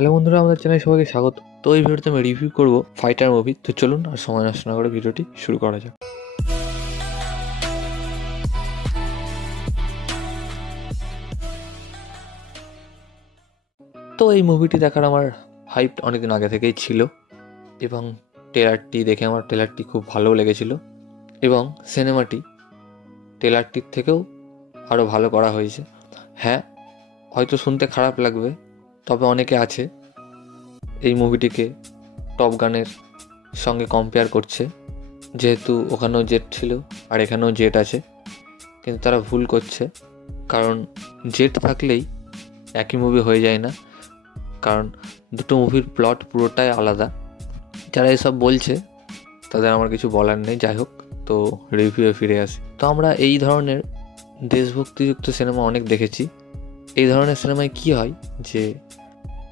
Hello বন্ধুরা, আমাদের চ্যানেলে সবাইকে স্বাগত। তো এই ভিডিওতে আমি রিভিউ করব ফাইটার মুভি। তো চলুন আর সময় নষ্ট না করে ভিডিওটি শুরু করা যাক। তো এই মুভিটি দেখার আমার হাইপ অনেকদিন আগে থেকেই ছিল এবং ট্রেলারটি খুব ভালো লেগেছিল এবং সিনেমাটি ট্রেলারটির থেকেও আরও ভালো করা হয়েছে। হ্যাঁ, হয়তো শুনতে খারাপ লাগবে, তবে অনেকে আছে এই মুভিটিকে টপ গানের সঙ্গে কম্পেয়ার করছে, যেহেতু ওখানেও জেট ছিল আর এখানেও জেট আছে। কিন্তু তারা ভুল করছে, কারণ জেট থাকলেই একই মুভি হয়ে যায় না, কারণ দুটো মুভির প্লট পুরোটাই আলাদা। যারা এসব বলছে তাদের আমার কিছু বলার নেই। যাই হোক, তো রিভিউয়ে ফিরে আসি। তো আমরা এই ধরনের দেশভক্তিযুক্ত সিনেমা অনেক দেখেছি। এই ধরনের সিনেমায় কি হয় যে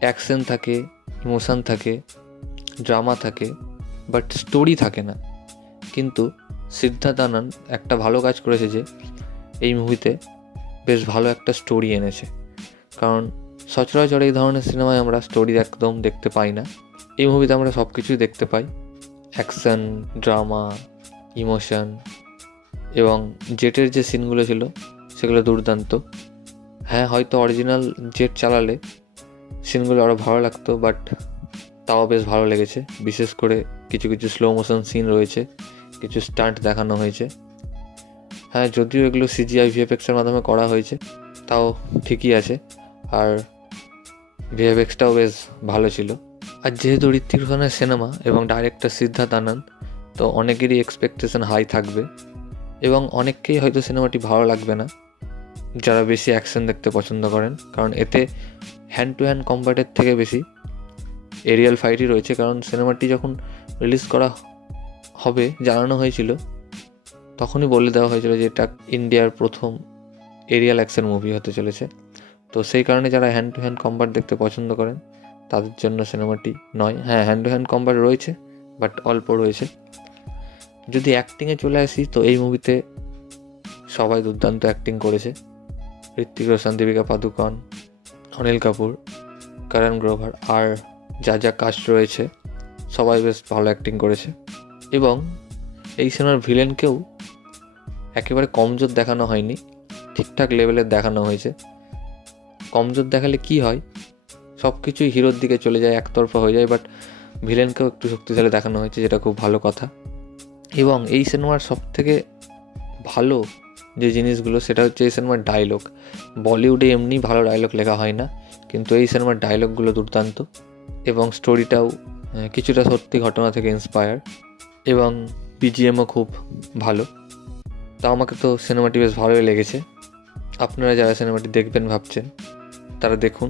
অ্যাকশন থাকে, ইমোশন থাকে, ড্রামা থাকে, বাট স্টোরি থাকে না। কিন্তু সিদ্ধার্থ আনন্দ একটা ভালো কাজ করেছে যে এই মুভিতে বেশ ভালো একটা স্টোরি এনেছে, কারণ সচরাচর এই ধরনের সিনেমায় আমরা স্টোরি একদম দেখতে পাই না। এই মুভিতে আমরা সব কিছুই দেখতে পাই, অ্যাকশন, ড্রামা, ইমোশন, এবং জেটের যে সিনগুলো ছিল সেগুলো দুর্দান্ত। হ্যাঁ, হয়তো অরিজিনাল জেট চালালে সিনগুলো আরও ভালো লাগতো, বাট তাও বেশ ভালো লেগেছে। বিশেষ করে কিছু কিছু স্লো মোশন সিন রয়েছে, কিছু স্টান্ট দেখানো হয়েছে। হ্যাঁ, যদিও এগুলো সিজিআই ভিএফএক্সের মাধ্যমে করা হয়েছে, তাও ঠিকই আছে, আর ভিএফএক্সটাও বেশ ভালো ছিল। আর যেহেতু ঋত্বিক রোশনের সিনেমা এবং ডাইরেক্টর সিদ্ধার্থ আনন্দ, তো অনেকেরই এক্সপেকটেশন হাই থাকবে এবং অনেককেই হয়তো সিনেমাটি ভালো লাগবে না, যারা বেশি অ্যাকশন দেখতে পছন্দ করেন, কারণ এতে হ্যান্ড টু হ্যান্ড কম্ব্যাটের থেকে বেশি এরিয়াল ফাইটই রয়েছে। কারণ সিনেমাটি যখন রিলিজ করা হবে জানানো হয়েছিল, তখনই বলে দেওয়া হয়েছিল যে এটা ইন্ডিয়ার প্রথম এরিয়াল অ্যাকশন মুভি হতে চলেছে। তো সেই কারণে যারা হ্যান্ড টু হ্যান্ড কম্ব্যাট দেখতে পছন্দ করেন তাদের জন্য সিনেমাটি নয়। হ্যাঁ, হ্যান্ড টু হ্যান্ড কম্ব্যাট রয়েছে, বাট অল্প রয়েছে। যদি অ্যাক্টিংয়ে চলে আসি, তো এই মুভিতে সবাই দুর্দান্ত অ্যাক্টিং করেছে। ঋত্বিক রোশন, দীপিকা পাদুকণ, অনিল কাপুর, করণ গ্রোভার, আর যা যা কাস্ট রয়েছে সবাই বেশ ভালো অ্যাক্টিং করেছে। এবং এই সিনেমার ভিলেনকেও একেবারে কমজোর দেখানো হয়নি, ঠিকঠাক লেভেলের দেখানো হয়েছে। কমজোর দেখালে কি হয়, সব কিছুই হিরোর দিকে চলে যায়, একতরফা হয়ে যায়, বাট ভিলেনকেও একটু শক্তিশালী দেখানো হয়েছে, যেটা খুব ভালো কথা। এবং এই সিনেমার সবথেকে ভালো যে জিনিসগুলো, সেটা হচ্ছে এই সিনেমার ডায়লগ। বলিউডে এমনি ভালো ডায়লগ লেখা হয় না, কিন্তু এই সিনেমার ডায়লগগুলো দুর্দান্ত এবং স্টোরিটাও কিছুটা সত্যি ঘটনা থেকে ইন্সপায়ার, এবং বিজিএমও খুব ভালো। তা আমাকে তো সিনেমাটি বেশ ভালোই লেগেছে। আপনারা যারা সিনেমাটি দেখবেন ভাবছেন, তারা দেখুন,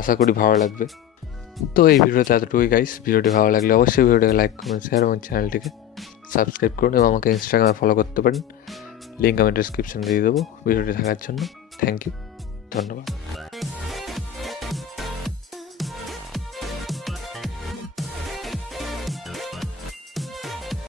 আশা করি ভালো লাগবে। তো এই ভিডিওতে এতটুকুই গাইস। ভিডিওটি ভালো লাগলে অবশ্যই ভিডিওটাকে লাইক করুন, শেয়ার এবং চ্যানেলটিকে সাবস্ক্রাইব করুন, এবং আমাকে ইনস্টাগ্রামে ফলো করতে পারেন। লিঙ্ক আমি ডিসক্রিপশানে দিয়ে দেবো। ভিডিওটি দেখার জন্য থ্যাংক ইউ, ধন্যবাদ।